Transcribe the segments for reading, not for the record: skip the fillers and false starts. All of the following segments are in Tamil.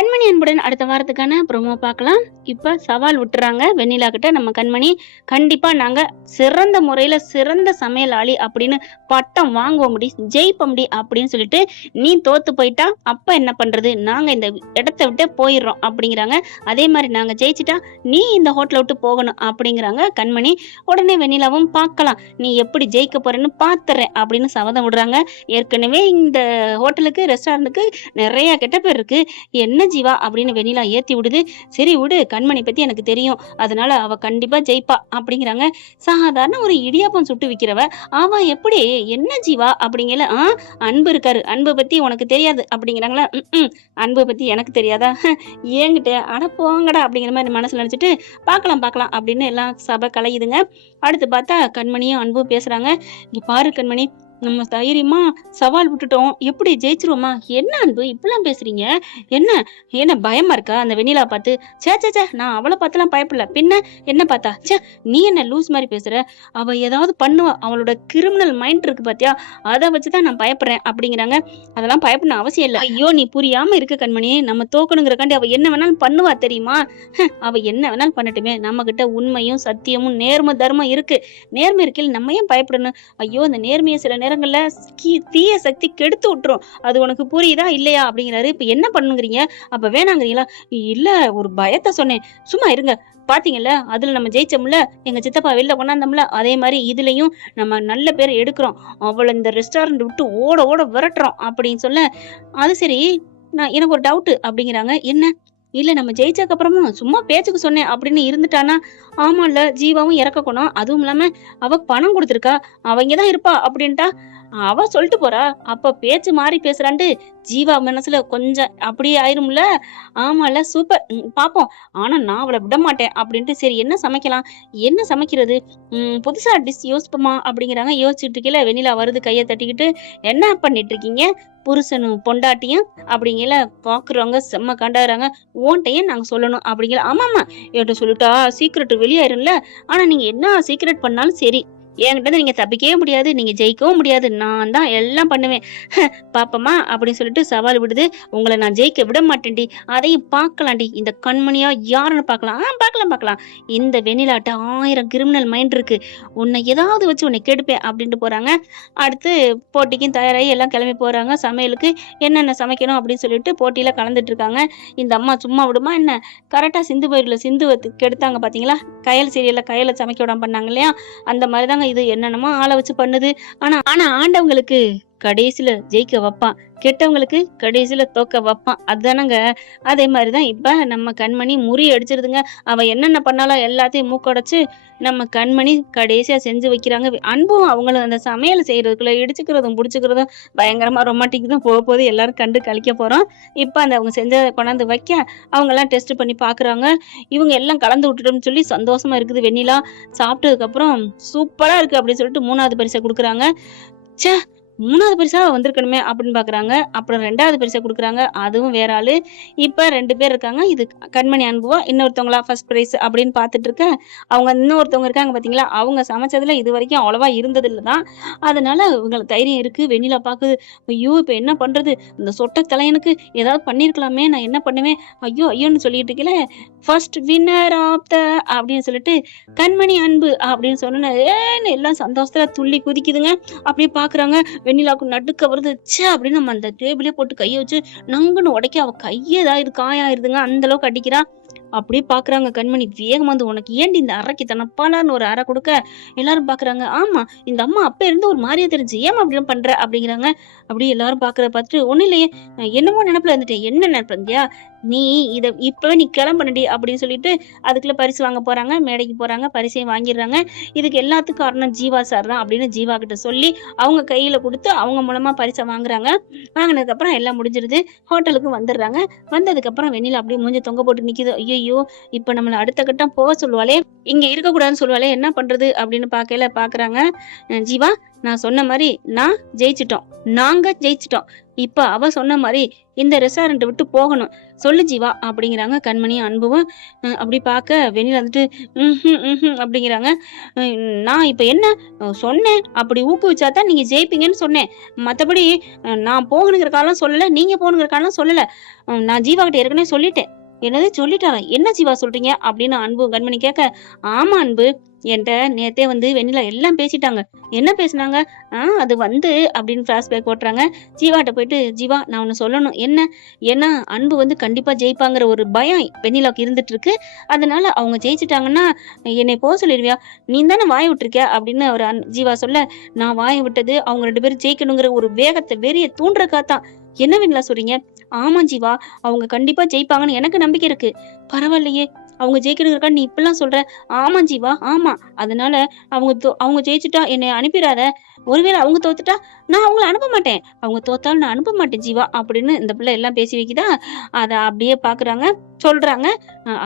கண்மணி அன்புடன் அடுத்த வாரத்துக்கான ப்ரோமோ பார்க்கலாம். இப்ப சவால் விட்டுறாங்க வெண்ணிலா கிட்ட நம்ம கண்மணி. கண்டிப்பா நாங்க சிறந்த முறையில சிறந்த சமையலாளி அப்படின்னு பட்டம் வாங்குவோம் முடி, ஜெயிப்ப முடி அப்படின்னு சொல்லிட்டு, நீ தோத்து போயிட்டா அப்ப என்ன பண்றது? நாங்க இந்த இடத்த விட்டு போயிடுறோம் அப்படிங்கிறாங்க. அதே மாதிரி நாங்க ஜெயிச்சிட்டா நீ இந்த ஹோட்டலை விட்டு போகணும் அப்படிங்கிறாங்க கண்மணி. உடனே வெண்ணிலாவும் பார்க்கலாம், நீ எப்படி ஜெயிக்க போறேன்னு பாத்துறேன் அப்படின்னு சபதம் விடுறாங்க. ஏற்கனவே இந்த ஹோட்டலுக்கு ரெஸ்டாரண்ட்டுக்கு நிறைய கெட்ட பேர் இருக்கு, என்ன ஜீவா அப்படின்னு வெண்ணிலா ஏத்தி விடுது. சரி விடு, கண்மணி பத்தி எனக்கு தெரியும், அதனால அவ கண்டிப்பா ஜெயிப்பா அப்படிங்கிறாங்க. சாதாரண ஒரு இடியாப்பம் சுட்டு விக்கிறவ அவ எப்படி என்ன ஜீவா அப்படிங்கல. அன்பு இருக்காரு, அன்பை பத்தி உனக்கு தெரியாது அப்படிங்கிறாங்களா. அன்பை பத்தி எனக்கு தெரியாதா, ஏங்கிட்ட அட போங்கடா அப்படிங்கிற மாதிரி மனசுல நினைச்சிட்டு பார்க்கலாம் பார்க்கலாம் அப்படின்னு எல்லாம் சபை கலையுதுங்க. அடுத்து பார்த்தா கண்மணியும் அன்பும் பேசுறாங்க. இங்க பாரு கண்மணி, நம்ம தைரியமா சவால் விட்டுட்டோம், எப்படி ஜெயிச்சிருவோமா? என்ன அன்பு இப்பெல்லாம் பேசுறீங்க? என்ன என்ன பயமா இருக்கா அந்த வெண்ணிலா பார்த்து? சே சே சே, நான் அவளை பார்த்துலாம் பயப்படல, பின்ன என்ன பார்த்தா? சே, நீ என்ன லூஸ் மாதிரி பேசுற? அவ ஏதாவது பண்ணுவா, அவளோட கிரிமினல் மைண்ட் இருக்கு பாத்தியா, அதை வச்சுதான் நான் பயப்படுறேன் அப்படிங்கிறாங்க. அதெல்லாம் பயப்படணும் அவசியம் இல்லை. ஐயோ நீ புரியாம இருக்க கண்மணி, நம்ம தோக்கணுங்கிறக்காண்டி அவ என்ன வேணாலும் பண்ணுவா தெரியுமா? அவ என்ன வேணாலும் பண்ணட்டுமே, நம்ம கிட்ட உண்மையும் சத்தியமும் நேர்ம தர்மம் இருக்கு. நேர்மை இருக்கையில் நம்ம ஏன் பயப்படணும்? ஐயோ இந்த நேர்மையை சில நேரங்கள்ல தீய சக்தி கெடுத்து விட்டுரும், அது உனக்கு புரியுதா இல்லையா அப்படிங்கிறாரு. இப்ப என்ன பண்ணுங்கிறீங்க? அப்ப வேணாங்கிறீங்களா? இல்ல, ஒரு பயத்தை சொன்னேன், சும்மா இருங்க. பாத்தீங்கல்ல, அதுல நம்ம ஜெயிச்சோம்ல, எங்க சித்தப்பா வெளில கொண்டாந்தோம்ல, அதே மாதிரி இதுலயும் நம்ம நல்ல பேர் எடுக்கிறோம், அவளை இந்த ரெஸ்டாரண்ட் விட்டு ஓட ஓட விரட்டுறோம் அப்படின்னு சொல்ல, அது சரி, எனக்கு ஒரு டவுட் அப்படிங்கிறாங்க. என்ன? இல்ல, நம்ம ஜெயிச்சதுக்கு அப்புறமும் சும்மா பேச்சுக்கு சொன்னேன் அப்படின்னு இருந்துட்டானா? ஆமா இல்ல, ஜீவாவும் இறக்கணும், அதுவும் இல்லாம அவ பணம் கொடுத்துருக்கா, அவங்கதான் இருப்பா அப்படின்ட்டா அவ சொல்லிட்டு போறா, அப்ப பேச்சு மாறி பேசுறான்ட்டு ஜீவா மனசுல கொஞ்சம் அப்படியே ஆயிரும்ல. ஆமால, சூப்பர், பாப்போம், ஆனா நான் அவளை விட மாட்டேன் அப்படின்ட்டு. சரி என்ன சமைக்கலாம், என்ன சமைக்கிறது, புதுசா டிஷ் யோசிப்போமா அப்படிங்கிறாங்க. யோசிச்சுட்டு இருக்கல வெண்ணிலா வருது கையை தட்டிக்கிட்டு. என்ன பண்ணிட்டு இருக்கீங்க? புருஷனும் பொண்டாட்டியும் அப்படிங்கல பாக்குறவங்க செம்ம கண்டாடுறாங்க. ஓன்ட்டையே நாங்க சொல்லணும் அப்படிங்கல. ஆமாமா, என்கிட்ட சொல்லிட்டா சீக்கிரட் வெளியாயிரும்ல, ஆனா நீங்க என்ன சீக்கிரட் பண்ணாலும் சரி என்கிட்ட நீங்க தப்பிக்கவே முடியாது, நீங்க ஜெயிக்கவும் முடியாது, நான் தான் எல்லாம் பண்ணுவேன், பாப்பமா அப்படின்னு சொல்லிட்டு சவால் விடுது. உங்களை நான் ஜெயிக்க விட மாட்டேன்டி, அதையும் பார்க்கலாண்டி, இந்த கண்மணியா யாருன்னு பார்க்கலாம். பார்க்கலாம், இந்த வெண்ணிலாட்ட 1000 கிரிமினல் மைண்ட் இருக்கு, உன்னை ஏதாவது வச்சு உன்னை கெடுப்பேன் அப்படின்ட்டு போறாங்க. அடுத்து போட்டிக்கும் தயாராகி எல்லாம் கிளம்பி போறாங்க. சமையலுக்கு என்னென்ன சமைக்கணும் அப்படின்னு சொல்லிட்டு போட்டியில கலந்துட்டு இருக்காங்க. இந்த அம்மா சும்மா விடுமா என்ன? கரெக்டா சிந்து பயிரில சிந்து கெடுத்தாங்க பாத்தீங்களா, கயல் சீரியல்ல கயலை சமைக்க விடாம பண்ணாங்க இல்லையா, அந்த மாதிரிதாங்க இது என்னென்னமோ ஆளை வச்சு பண்ணுது. ஆனா ஆண்டவங்களுக்கு கடைசியில ஜெயிக்க வைப்பான், கெட்டவங்களுக்கு கடைசியில தோக்க வைப்பான், அதுதானங்க. அதே மாதிரிதான் இப்ப நம்ம கண்மணி முறி அடிச்சிருதுங்க. அவ என்னென்ன பண்ணாலும் எல்லாத்தையும் மூக்கடைச்சு நம்ம கண்மணி கடைசியா செஞ்சு வைக்கிறாங்க. அன்பும் அவங்களும் அந்த சமையல் செய்யறதுக்குள்ள இடிச்சுக்கிறதும் புடிச்சுக்கிறதும் பயங்கரமா ரொமாட்டிக் தான் போக போது, எல்லாரும் கண்டு கழிக்க போறோம். இப்ப அந்த அவங்க செஞ்சதை கொண்டாந்து வைக்க அவங்க எல்லாம் டெஸ்ட் பண்ணி பாக்குறாங்க. இவங்க எல்லாம் கலந்து விட்டுட்டோம்னு சொல்லி சந்தோஷமா இருக்குது வெண்ணிலா. சாப்பிட்டதுக்கு அப்புறம் சூப்பரா இருக்கு அப்படின்னு சொல்லிட்டு 3வது பரிசை கொடுக்குறாங்க. ச்சே, 3வது பரிசா வந்திருக்கணுமே அப்படின்னு பாக்குறாங்க. அப்புறம் 2வது பரிசை கொடுக்குறாங்க, அதுவும் வேற ஆளு. இப்ப 2 பேர் இருக்காங்க, இது கண்மணி அன்புவா, இன்னொருத்தவங்களா ஃபர்ஸ்ட் பிரைஸ் அப்படின்னு பாத்துட்டு இருக்க. அவங்க இன்னொருத்தவங்க இருக்காங்க பாத்தீங்களா, அவங்க சமைச்சதுல இது வரைக்கும் அவ்வளவா இருந்தது இல்லதான், அதனால இவங்களுக்கு தைரியம் இருக்கு. வெண்ணிலா பாக்குது, ஐயோ இப்ப என்ன பண்றது, இந்த சொட்ட தலையனுக்கு ஏதாவது பண்ணிருக்கலாமே, நான் என்ன பண்ணுவேன், ஐயோ ஐயோன்னு சொல்லிட்டு இருக்கல. ஃபர்ஸ்ட் வின்னர் ஆஃப் த அப்படின்னு சொல்லிட்டு கண்மணி அன்பு அப்படின்னு சொன்ன ஏன்னு எல்லாம் சந்தோஷத்துல துள்ளி குதிக்குதுங்க. அப்படியே பாக்குறாங்க, வெண்ணிலாவுக்கு நடுக்க வருது. ச்சே அப்படின்னு நம்ம அந்த டேபிளே போட்டு கையை வச்சு நங்குன்னு உடைக்க அவ கையே காயாயிருதுங்க, அந்த அளவுக்கு அடிக்கிறா. அப்படியே பாக்குறாங்க கண்மணி வேகமா வந்து, உனக்கு ஏண்டி இந்த அரைக்கு தனப்பாலான்னு ஒரு அரை கொடுக்க எல்லாரும் பாக்குறாங்க. ஆமா, இந்த அம்மா அப்ப இருந்து ஒரு மாதிரியா தெரிஞ்சு, ஏமா அப்படி பண்ற அப்படிங்கிறாங்க. அப்படியே எல்லாரும் பாக்குறத பார்த்துட்டு, ஒண்ணு இல்லையே, என்னமோ நினைப்புல இருந்துட்டேன். என்ன நினைப்பு இருந்தியா நீ, இத இப்பவே நீ கிளம்பணுடி அப்படின்னு சொல்லிட்டு அதுக்குள்ள பரிசு வாங்க போறாங்க. மேடைக்கு போறாங்க, பரிசையும் வாங்கிடுறாங்க. இதுக்கு எல்லாத்துக்கும் காரணம் ஜீவா சார் தான் அப்படின்னு ஜீவா கிட்ட சொல்லி அவங்க கையில கொடுத்து அவங்க மூலமா பரிசை வாங்குறாங்க. வாங்கினதுக்கு அப்புறம் எல்லாம் முடிஞ்சிருது. ஹோட்டலுக்கு வந்துடுறாங்க. வந்ததுக்கு அப்புறம் வெண்ணிலா அப்படியே மூஞ்சி தொங்க போட்டு நிக்குது. ஐயோ இப்ப நம்மள அடுத்த கட்டம் போக சொல்லுவாளே, இங்க இருக்க கூடாதுன்னு சொல்லுவாளே, என்ன பண்றது அப்படின்னு பாக்கல பாக்குறாங்க. ஜீவா நான் சொன்ன மாதிரி நாங்க ஜெயிச்சிட்டோம். இப்ப அவ சொன்ன மாதிரி இந்த ரெஸ்டாரண்ட் விட்டு போகணும். சொல்லு ஜீவா அப்படிங்கிறாங்க கண்மணியும் அன்பும். அப்படி பார்க்க வெண்ணிலா வந்துட்டு அப்படிங்கிறாங்க. நான் இப்ப என்ன சொன்னேன், அப்படி ஊக்குவிச்சாதான் நீங்க ஜெயிப்பீங்கன்னு சொன்னேன். மத்தபடி நான் போகணுங்கிற காலம் சொல்லல, நீங்க போகணுங்கிற காலம் சொல்லல. நான் ஜீவா கிட்ட ஏற்கனவே சொல்லிட்டேன். என்னது சொல்லிட்டாரா? என்ன ஜீவா சொல்றீங்க அப்படின்னு அன்பு கண்மணி கேட்க, ஆமா அன்பு, என்கிட்ட நேத்தே வெண்ணிலா எல்லாம் பேசிட்டாங்க. என்ன பேசினாங்க? அது அப்படின்னு பிளாஷ்பேக் போட்டுறாங்க. ஜீவாட்ட போயிட்டு, ஜீவா நான் ஒண்ணு சொல்லணும். என்ன? ஏன்னா அன்பு கண்டிப்பா ஜெயிப்பாங்கிற ஒரு பயம் வெண்ணிலாவுக்கு இருந்துட்டு இருக்கு. அதனால அவங்க ஜெயிச்சுட்டாங்கன்னா என்னை போக சொல்லிடுவியா? நீ தானே வாய விட்டுருக்க அப்படின்னு அவர் ஜீவா சொல்ல, நான் வாய விட்டது அவங்க 2 பேரும் ஜெயிக்கணுங்கிற ஒரு வேகத்தை வெறிய தூண்டுறக்காத்தான். என்ன வெண்ணிலா சொல்றீங்க? ஆமா ஜீவா, அவங்க கண்டிப்பா ஜெயிப்பாங்கன்னு எனக்கு நம்பிக்கை இருக்கு. பரவாயில்லையே, அவங்க ஜெயிக்கணுங்கிறக்கா நீ இப்பெல்லாம் சொல்ற? ஆமா ஜீவா, ஆமா. அதனால அவங்க ஜெயிச்சுட்டா என்னை அனுப்பிடாத. ஒருவேளை அவங்க தோத்துட்டா நான் அவங்கள அனுப்ப மாட்டேன். அவங்க தோத்தாலும் நான் அனுப்ப மாட்டேன் ஜீவா அப்படின்னு இந்த பிள்ளை எல்லாம் பேசி வைக்குதா. அத அப்படியே பாக்குறாங்க, சொல்றாங்க.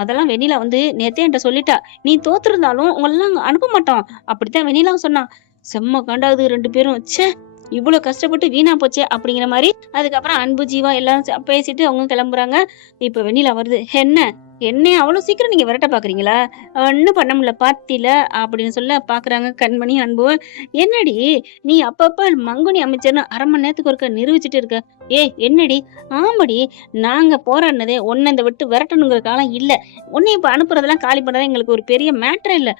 அதெல்லாம் வெண்ணிலா நேத்தே என்கிட்ட சொல்லிட்டா, நீ தோத்துருந்தாலும் உங்களெல்லாம் அனுப்ப மாட்டோம் அப்படித்தான் வெண்ணிலா சொன்னா. செம்ம காண்டாகுது 2 பேரும். ச்சே, இவ்வளவு கஷ்டப்பட்டு வீணா போச்சே அப்படிங்கிற மாதிரி. அதுக்கப்புறம் அன்பு ஜீவா எல்லாரும் பேசிட்டு அவங்க கிளம்புறாங்க. இப்ப வெண்ணிலா வருது. என்ன அவ்வளவு சீக்கிரம் நீங்க விரட்ட பாக்குறீங்களா? ஒன்னும் பண்ண முடியல பாத்தில அப்படின்னு சொல்ல பாக்குறாங்க கண்மணி அன்பு. என்னடி நீ அப்பப்ப மங்குனி அமைச்சர்னு 1/2 மணி நேரத்துக்கு ஒருக்க நிரூபிச்சுட்டு இருக்க. என்னடி? ஆமாடி, நாங்க போராடினதே உன்னை இந்த விட்டு விரட்டணுங்கிற காலம் இல்ல. உன்னை இப்ப அனுப்புறதெல்லாம் காலி பண்றதா எங்களுக்கு ஒரு பெரிய மேட்டரே இல்ல.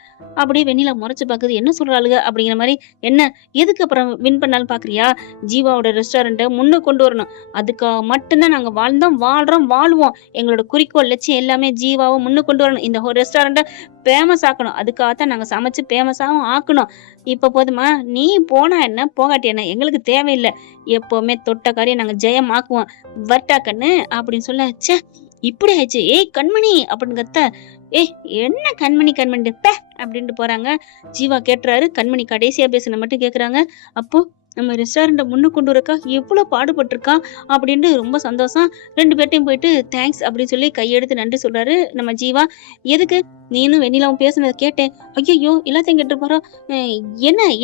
அப்படியே வெண்ணிலா முறைச்சு பாக்குது. என்ன சொல்றாளுங்க அப்படிங்கிற மாதிரி. என்ன எதுக்கு அப்புறம் வின் பண்ணாலும் பாக்குறியா? ஜீவாவோட ரெஸ்டாரண்ட்டை முன்னு கொண்டு வரணும். அதுக்காக மட்டும்தான் நாங்க வாழ்வோம். எங்களோட குறிக்கோள் லட்சியம் எல்லாமே ஜீவாவை முன்னு கொண்டு வரணும். இந்த ரெஸ்டாரண்ட்டை ஃபேமஸ் ஆக்கணும். அதுக்காகத்தான் நாங்க சமைச்சு ஃபேமஸாவும் ஆக்கணும். இப்ப போதுமா? நீ போனா என்ன, போகாட்டி என்ன, எங்களுக்கு தேவையில்லை. எப்பவுமே தொட்ட காரியம் நாங்க ஜெயம் ஆக்குவோம். வர்ட்டா கண்ணு அப்படின்னு சொல்ல, ச்சே இப்படி ஆயிடுச்சு. கண்மணி அப்படின்னு கத்த, என்ன கண்மணி அப்படின்ட்டு போறாங்க. ஜீவா கேட்டுறாரு. கண்மணி கடைசியா பேசுன மட்டும் கேக்குறாங்க. அப்போ நம்ம ரெஸ்டாரண்ட்டை முன்னு கொண்டு வரக்கா எவ்வளவு பாடுபட்டிருக்கா அப்படின்ட்டு ரொம்ப சந்தோஷம். 2 பேர்ட்டையும் போயிட்டு தேங்க்ஸ் அப்படின்னு சொல்லி கையெடுத்து நன்றி சொல்றாரு நம்ம ஜீவா. எதுக்கு? நீனும் வெண்ணிலாவும் பேசுனதை கேட்டேன். ஐயோ எல்லாத்தையும் கேட்டு போறோம்.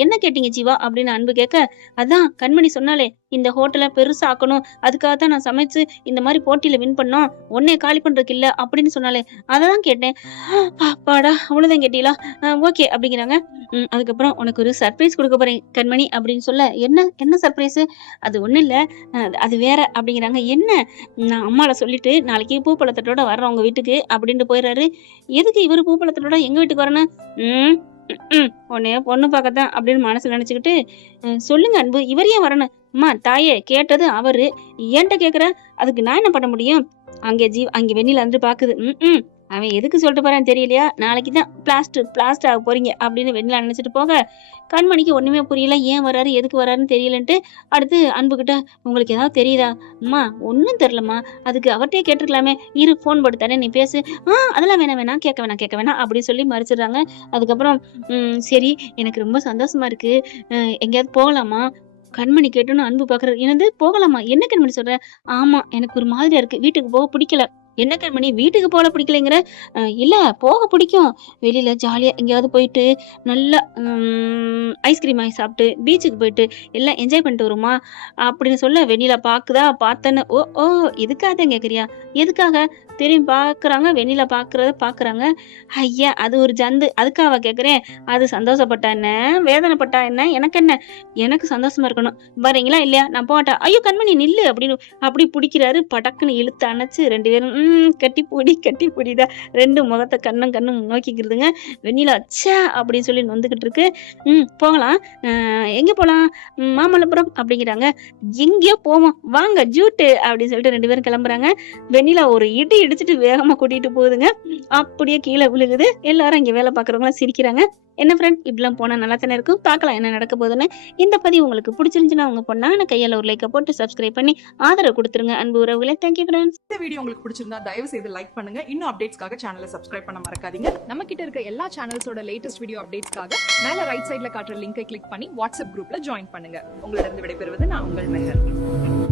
என்ன கேட்டீங்க ஜீவா அப்படின்னு அன்பு கேட்க, அதான் கண்மணி சொன்னாலே இந்த ஹோட்டலை பெருசா ஆக்கணும், அதுக்காகத்தான் நான் சமைச்சு இந்த மாதிரி போட்டியில வின் பண்ணோம், உன்னைய காலி பண்றதுக்கு இல்ல அப்படின்னு சொன்னாலே, அததான் கேட்டேன். அப்பாடா, அவ்வளவுதான் கேட்டீங்களா? ஓகே அப்படிங்கிறாங்க. அதுக்கப்புறம் உனக்கு ஒரு சர்ப்ரைஸ் கொடுக்க போறேன் கண்மணி அப்படின்னு சொல்ல, என்ன சர்ப்ரைஸ்? அது ஒண்ணும் இல்ல, அது வேற அப்படிங்கிறாங்க. என்ன? நான் அம்மால சொல்லிட்டு நாளைக்கு பூ பழத்தட்டோட வர்றேன் உங்க வீட்டுக்கு அப்படின்ட்டு போயிடுறாரு. எதுக்கு இவரு பூ பழத்தட்டோட எங்க வீட்டுக்கு வரணும்? உன்னைய பொண்ணு பார்க்கத்தான் அப்படின்னு மனசுல நினைச்சுக்கிட்டு, சொல்லுங்க அன்பு, இவர் ஏன் வரணும்? அம்மா தாயே, கேட்டது அவரு, ஏன்ட்ட கேக்குற? அதுக்கு நான் என்ன பண்ண முடியும்? அங்கே வெண்ணில பாக்குது. அவன் எதுக்கு சொல்லிட்டு போறான்னு தெரியலையா? நாளைக்குதான் பிளாஸ்ட் ஆக போறீங்க அப்படின்னு வெண்ணிலா நினைச்சிட்டு போக, கண்மணிக்கு ஒண்ணுமே புரியல. ஏன் வர்றாரு, எதுக்கு வர்றாருன்னு தெரியலன்ட்டு அடுத்து அன்புகிட்ட, உங்களுக்கு ஏதாவது தெரியுதா? அம்மா ஒன்னும் தெரியலம்மா, அதுக்கு அவர்கிட்டயே கேட்டுருக்கலாமே, இரு போன் போட்டு தானே, நீ பேசு. அதெல்லாம் வேணாம் கேட்க வேணாம் அப்படின்னு சொல்லி மறைச்சிடுறாங்க. அதுக்கப்புறம் சரி, எனக்கு ரொம்ப சந்தோஷமா இருக்கு, எங்கேயாவது போகலாமா? கண்மணி கேட்டுன்னு அன்பு பாக்குறாரு. என்னது போகலாமா? என்ன கண்மணி சொல்ற? ஆமா, எனக்கு ஒரு மாதிரியா இருக்கு, வீட்டுக்கு போக பிடிக்கல. என்ன கண்மணி வீட்டுக்கு போல பிடிக்கலைங்கிற? இல்ல போக பிடிக்கும், வெளியில ஜாலியா எங்கேயாவது போயிட்டு நல்லா ஐஸ்கிரீம் வாங்கி சாப்பிட்டு பீச்சுக்கு போயிட்டு எல்லாம் என்ஜாய் பண்ணிட்டு வருமா அப்படின்னு சொல்ல, வெண்ணிலா பார்த்தேன்னு. ஓ இதுக்காகத்தான் கேக்குறியா? எதுக்காக? திரும்பி பாக்குறாங்க. வெண்ணிலா பாக்குறாங்க. ஐயா அது ஒரு ஜந்து, அதுக்காக கேக்குறேன். அது சந்தோஷப்பட்டா என்ன, வேதனைப்பட்டா என்ன, எனக்கு என்ன? எனக்கு சந்தோஷமா இருக்கணும். வரீங்களா இல்லையா? நான் போட்டா. ஐயோ கண்மணி நில்லு அப்படின்னு அப்படி பிடிக்கிறாரு. படக்குன்னு இழுத்து அணைச்சு 2 பேரும் கட்டி பிடிடா 2 முகத்தை கண்ணும் நோக்கிக்கிறதுங்க. வெண்ணிலா ச்சே அப்படின்னு சொல்லி நொந்துகிட்டு இருக்கு. போகலாம், எங்க போலாம்? மாமல்லபுரம் அப்படிங்கிறாங்க. எங்கேயோ போவோம் வாங்க ஜூட்டு அப்படின்னு சொல்லிட்டு 2 பேரும் கிளம்புறாங்க. வெண்ணிலா ஒரு இடி இடிச்சிட்டு வேகமா கூட்டிட்டு போகுதுங்க. அப்படியே கீழே விழுகுது. எல்லாரும் இங்க வேலை பாக்குறவங்க சிரிக்கிறாங்க. என்ன ஃப்ரெண்ட், இப்படிலாம் போனா நல்லா தானே இருக்கும். பார்க்கலாம் என்ன நடக்க போகுதுன்னு. இந்த பதிவு உங்களுக்கு பிடிச்சிருந்துச்சுன்னா உங்க பொண்ணான கையால ஒரு லைக்கை போட்டு சப்ஸ்கிரைப் பண்ணி ஆதரவு கொடுத்துருங்க அன்பு உறவுகளே. Thank you friends. இந்த வீடியோ உங்களுக்கு பிடிச்சிருந்தா தயவு செய்து லைக் பண்ணுங்க. இன்னும் அப்டேட்ஸ்க்காக சேனலை சப்ஸ்கிரைப் பண்ண மறக்காதீங்க. நம்ம கிட்ட இருக்க எல்லா சேனல்ஸோட லேட்டஸ்ட் வீடியோ அப்டேட்ஸ்க்காக மேல ரைட் சைட்ல காட்டுற லிங்கை கிளிக் பண்ணி வாட்ஸ்அப் குரூப்ல ஜாயின் பண்ணுங்க. உங்களிடம் விடைபெறுவது நான் உங்கள் மெஹர்.